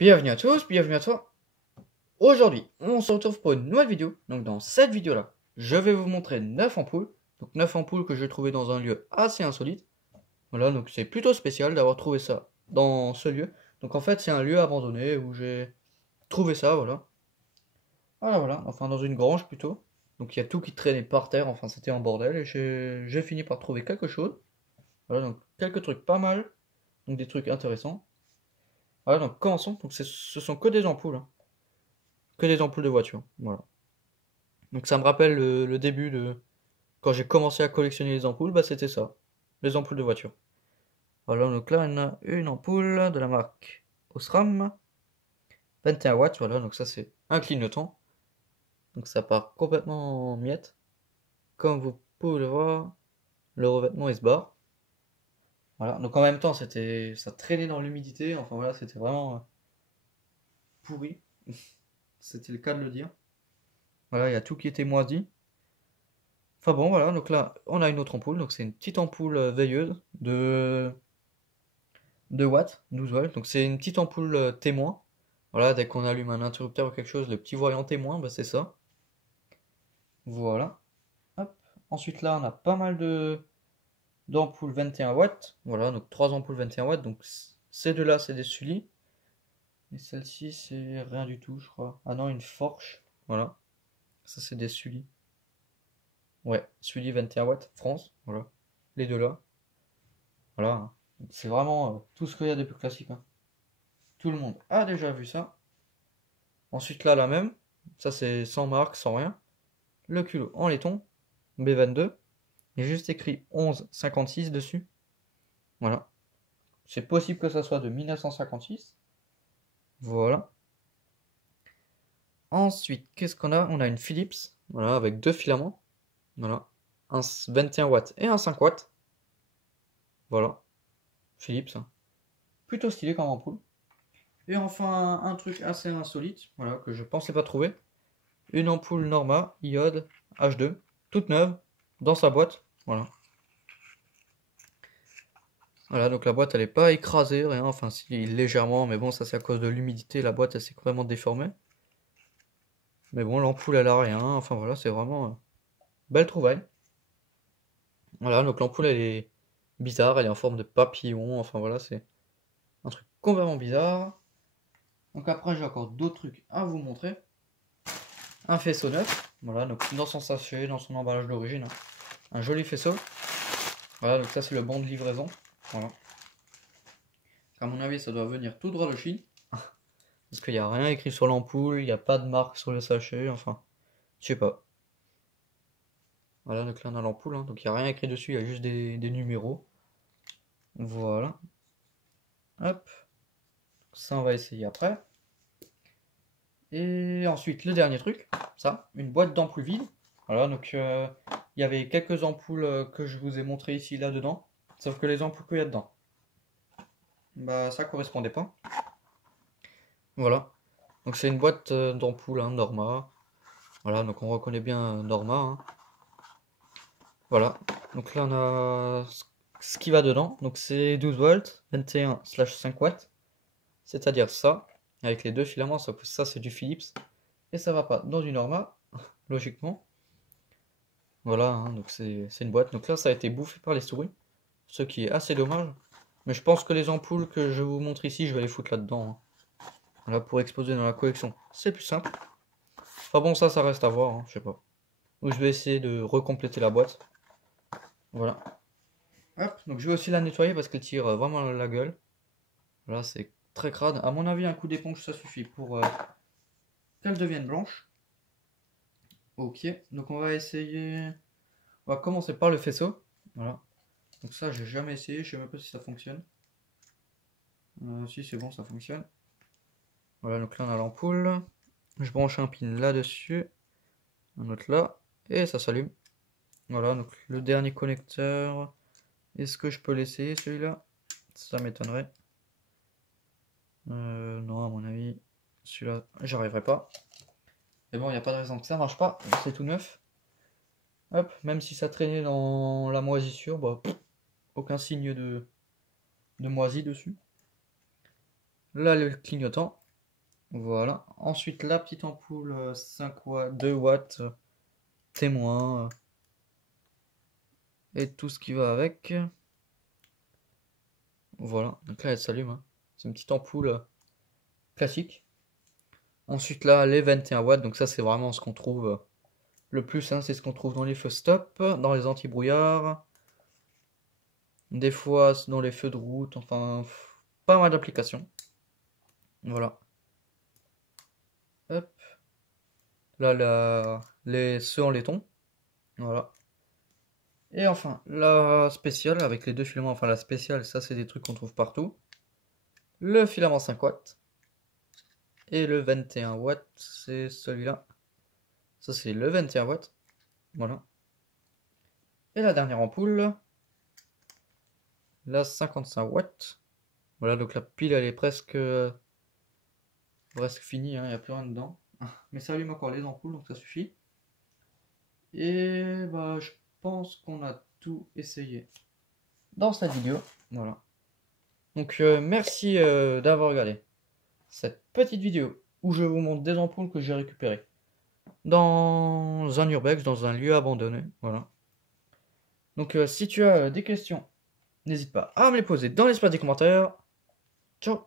Bienvenue à tous, bienvenue à toi. Aujourd'hui, on se retrouve pour une nouvelle vidéo. Donc dans cette vidéo-là, je vais vous montrer 9 ampoules. Donc 9 ampoules que j'ai trouvées dans un lieu assez insolite. Voilà, donc c'est plutôt spécial d'avoir trouvé ça dans ce lieu. Donc en fait, c'est un lieu abandonné où j'ai trouvé ça, voilà. Voilà, enfin dans une grange plutôt. Donc il y a tout qui traînait par terre, enfin c'était un bordel. Et j'ai fini par trouver quelque chose. Voilà, donc quelques trucs pas mal. Donc des trucs intéressants. Voilà, donc commençons. Donc ce sont que des ampoules, hein. Que des ampoules de voiture, voilà. Donc ça me rappelle le début de quand j'ai commencé à collectionner les ampoules, bah c'était ça, les ampoules de voiture. Voilà, donc là on a une ampoule de la marque Osram, 21 watts, voilà, donc ça c'est un clignotant. Donc ça part complètement en miettes. Comme vous pouvez le voir, le revêtement il se barre. Voilà, donc en même temps ça traînait dans l'humidité, enfin voilà, c'était vraiment pourri. C'était le cas de le dire. Voilà, il y a tout qui était moisi. Enfin bon, voilà, donc là, on a une autre ampoule, donc c'est une petite ampoule veilleuse de 2 watts, 12 volts, donc c'est une petite ampoule témoin. Voilà, dès qu'on allume un interrupteur ou quelque chose, le petit voyant témoin, bah c'est ça. Voilà. Hop. Ensuite là, on a pas mal de d'ampoules 21 watts. Voilà, donc 3 ampoules 21 watts, donc ces deux-là, c'est des Sully. Et celle-ci, c'est rien du tout, je crois. Ah non, une Forge. Voilà. Ça, c'est des Sully. Ouais, Sully 21 watts, France. Voilà. Les deux là. Voilà, hein. C'est vraiment tout ce qu'il y a de plus classique, hein. Tout le monde a déjà vu ça. Ensuite là, la même. Ça c'est sans marque, sans rien. Le culot en laiton. B22. Il y a juste écrit 11,56 dessus. Voilà. C'est possible que ça soit de 1956. Voilà. Ensuite, qu'est-ce qu'on a? On a une Philips. Voilà, avec deux filaments. Voilà. Un 21 watts et un 5 watts. Voilà. Philips, hein. Plutôt stylé comme ampoule. Et enfin, un truc assez insolite, voilà, que je pensais pas trouver. Une ampoule Norma iode H2, toute neuve, dans sa boîte. Voilà. Voilà, donc la boîte elle est pas écrasée, rien, enfin si légèrement, mais bon, ça c'est à cause de l'humidité, la boîte elle s'est complètement déformée. Mais bon, l'ampoule elle a rien, enfin voilà, c'est vraiment belle trouvaille. Voilà, donc l'ampoule elle est bizarre, elle est en forme de papillon, enfin voilà, c'est un truc complètement bizarre. Donc après j'ai encore d'autres trucs à vous montrer. Un faisceau neuf, voilà, donc dans son sachet, dans son emballage d'origine, hein. Un joli faisceau. Voilà, donc ça c'est le bon de livraison. Voilà. À mon avis, ça doit venir tout droit de Chine. Parce qu'il n'y a rien écrit sur l'ampoule, il n'y a pas de marque sur le sachet, enfin, je sais pas. Voilà, donc là on a l'ampoule, hein, donc il n'y a rien écrit dessus, il y a juste des numéros. Voilà. Hop. Ça on va essayer après. Et ensuite, le dernier truc, ça, une boîte d'ampoules vide. Voilà, donc il y avait quelques ampoules que je vous ai montré ici, là-dedans. Sauf que les ampoules qu'il y a dedans, bah ça correspondait pas. Voilà. Donc c'est une boîte d'ampoules, hein, Norma. Voilà, donc on reconnaît bien Norma, hein. Voilà. Donc là on a ce qui va dedans. Donc c'est 12 volts, 21/5 watts. C'est-à-dire ça, avec les deux filaments, sauf que ça c'est du Philips. Et ça va pas dans du Norma, logiquement. Voilà, hein, donc c'est une boîte. Donc là ça a été bouffé par les souris. Ce qui est assez dommage. Mais je pense que les ampoules que je vous montre ici, je vais les foutre là-dedans, hein. Voilà, pour exposer dans la collection. C'est plus simple. Enfin bon, ça reste à voir, hein, je sais pas. Donc je vais essayer de recompléter la boîte. Voilà. Hop, donc je vais aussi la nettoyer parce qu'elle tire vraiment la gueule. Voilà, c'est très crade. À mon avis, un coup d'éponge, ça suffit pour qu'elle devienne blanche. Ok, donc on va essayer... On va commencer par le faisceau. Voilà. Donc ça, j'ai jamais essayé, je sais même pas si ça fonctionne. Si, c'est bon, ça fonctionne. Voilà, donc là on a l'ampoule. Je branche un pin là-dessus. Un autre là. Et ça s'allume. Voilà, donc le dernier connecteur. Est-ce que je peux l'essayer celui-là? Ça m'étonnerait. Non, à mon avis, celui-là, j'arriverai pas. Mais bon, il n'y a pas de raison que ça marche pas. C'est tout neuf. Hop, même si ça traînait dans la moisissure, bah, aucun signe de moisi dessus. Là, le clignotant. Voilà. Ensuite, la petite ampoule 5 watts, 2 watts, témoin, et tout ce qui va avec. Voilà. Donc là, elle s'allume, hein. C'est une petite ampoule classique. Ensuite, là, les 21 watts. Donc ça, c'est vraiment ce qu'on trouve le plus, hein. C'est ce qu'on trouve dans les feux stop, dans les anti-brouillards. Des fois, dans les feux de route. Enfin, pas mal d'applications. Voilà. Hop. Là, ceux en laiton. Voilà. Et enfin, la spéciale avec les deux filaments. Enfin, la spéciale, ça, c'est des trucs qu'on trouve partout. Le filament 5 watts. Et le 21 watts, c'est celui-là. Ça, c'est le 21 watts. Voilà. Et la dernière ampoule, la 55 watts. Voilà, donc la pile, elle est presque finie, hein, il n'y a plus rien dedans. Mais ça allume encore les ampoules, donc ça suffit. Et bah, je pense qu'on a tout essayé dans cette vidéo. Voilà. Donc, merci d'avoir regardé cette petite vidéo où je vous montre des ampoules que j'ai récupérées dans un urbex, dans un lieu abandonné. Voilà. Donc, si tu as des questions, n'hésite pas à me les poser dans l'espace des commentaires. Ciao!